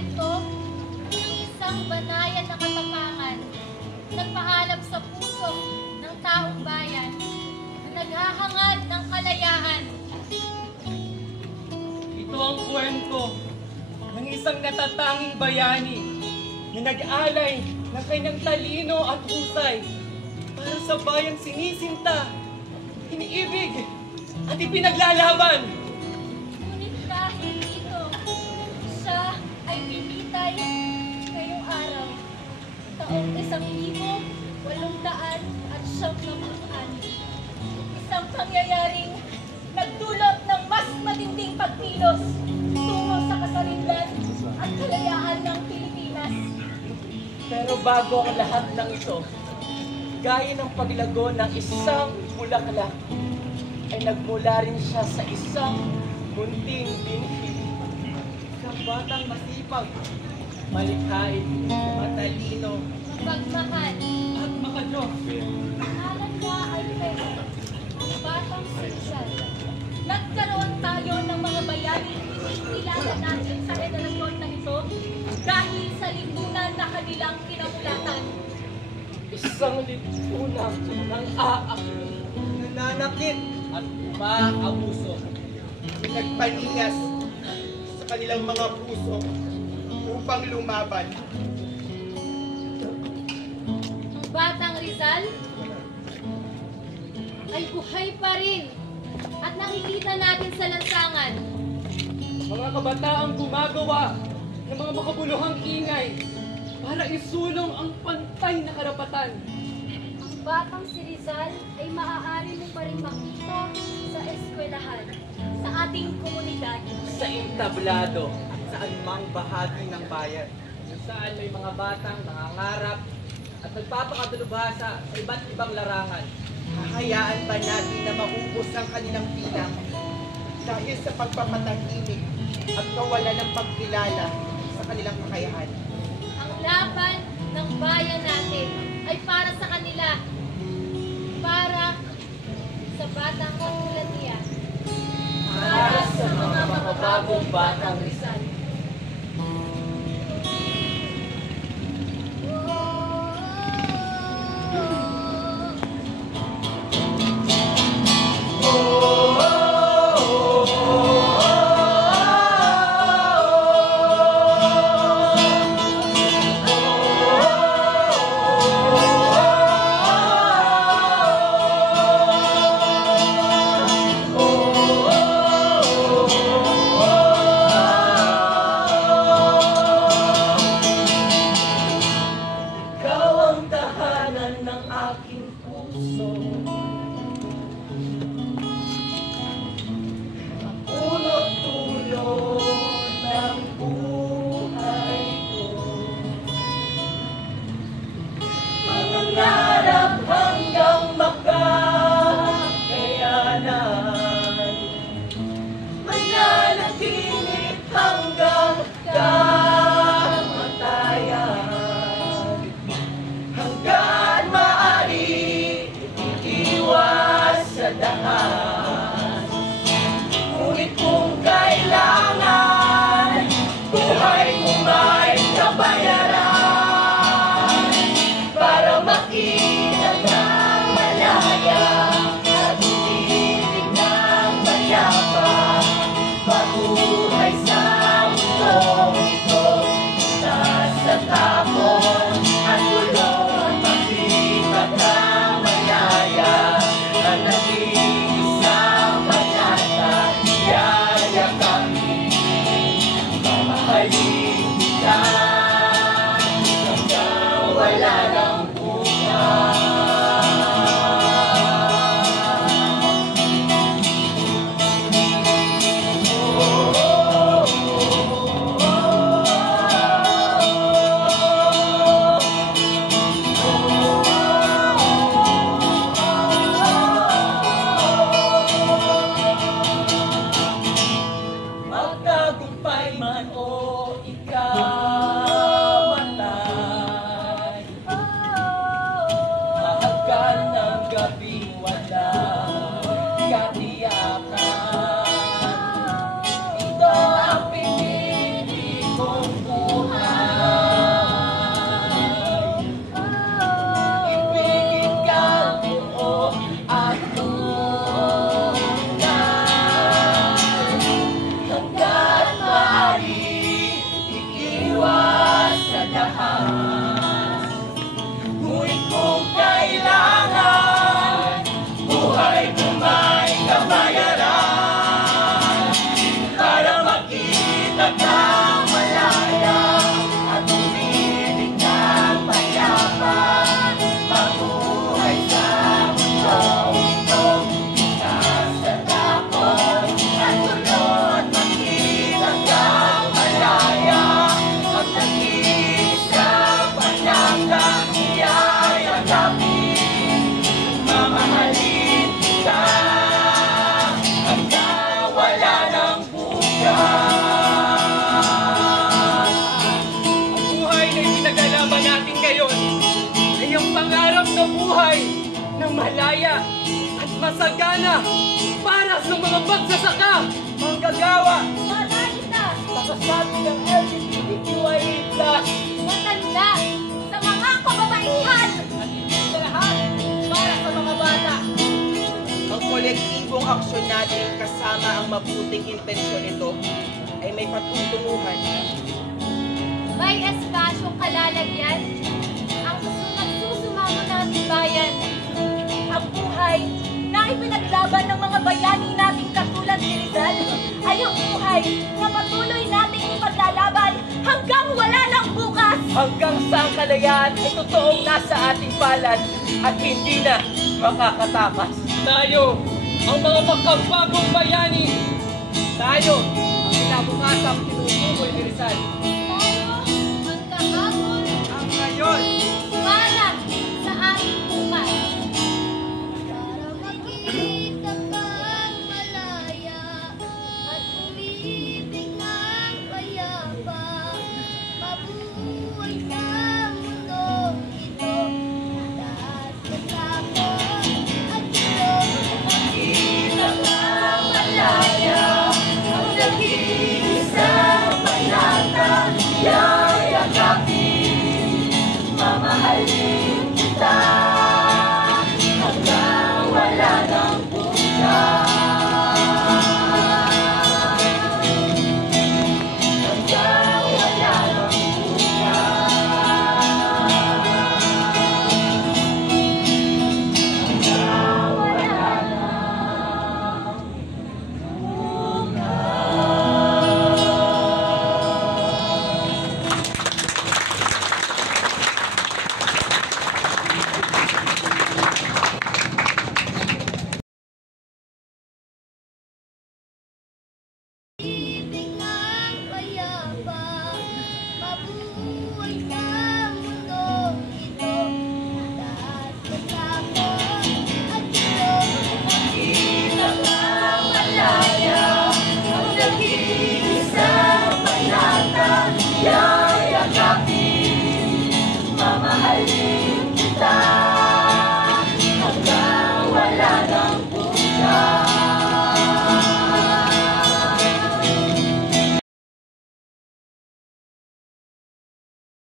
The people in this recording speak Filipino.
kwento ng isang banayan na katapangan nagpaalam sa puso ng taong bayan na naghahangad ng kalayaan. Ito ang kwento ng isang natatanging bayani na nag-alay ng kanyang talino at husay para sa bayang sinisinta, iniibig at ipinaglalaban. Ngunit dahil dito, siya ay pinitay ngayong araw, taong 1896. Isang pangyayaring nagdulot ng mas matinding pagkilos tungo sa kasarinlan at kalayaan ng Pilipinas. Pero bago ang lahat ng ito, gaya ng paglago ng isang bulaklak, ay nagmula rin siya sa isang munting binhi. Isang batang masipag, malikhain, matalino, Pagmahal, at makadyo. pangalan niya ay Pedro, ang batang Rizal. Nagkaroon tayo ng mga bayaning kinikilala natin sa henerasyon na ito dahil sa lipunan na kanilang kinamulatan. Isang lipunan ng aakli, nananakit at umaabuso. Nagpaningas sa kanilang mga puso upang lumaban. Ang batang Rizal ay buhay pa rin at nakikita natin sa lansangan. Mga kabataang gumagawa ng mga makabuluhang ingay para isulong ang pantay na karapatan. Ang batang si Rizal ay maaari mo pa rin makita sa eskwelahan, sa ating komunidad. Sa entablado at sa anumang bahagi ng bayan, kung saan may mga batang nangangarap at nagpapakatulubhasa sa iba't ibang larangan. Hahayaan ba natin na maubos ang kanilang pinang dahil sa pagpapatahimik at kawalan ng pagkilala sa kanilang kakayahan? Ang laban ng bayan natin ay para sa kanila, para sa batang katulad niya, para sa mga makabagong batang Rizal. Hanggang malaya at umilig ng payapa, mabuhay sa mundong ito. Itas sa takot at tulot maging hanggang malaya. Ang nag-iisang pananggang iyayagapin, mamahalin kita hanggang wala ng ang buhay na pinag-alaman natin ngayon ay ang pangarap na buhay na malaya at masagana para sa mga magsasaka, manggagawa, Marayta, nakasabi ng LGBTQIA+, matanda, sa mga kababaihan, at higit sa lahat para sa mga bata. Ang kolektibong aksyon natin kasama ang mabuting intensyon nito ay may patutunguhan. may espasyong kalalagyan, ang nagsusumamo nating bayan. Ang buhay na ipinaglaban ng mga bayani nating katulad ni Rizal ay ang buhay na patuloy nating ipaglalaban hanggang wala ng bukas. Hanggang sa ang kalayaan ay totoong nasa ating palad at hindi na makakatakas. Tayo, ang mga makabagong bayani. Tayo, ang pinabukasang tinutukoy ni Rizal.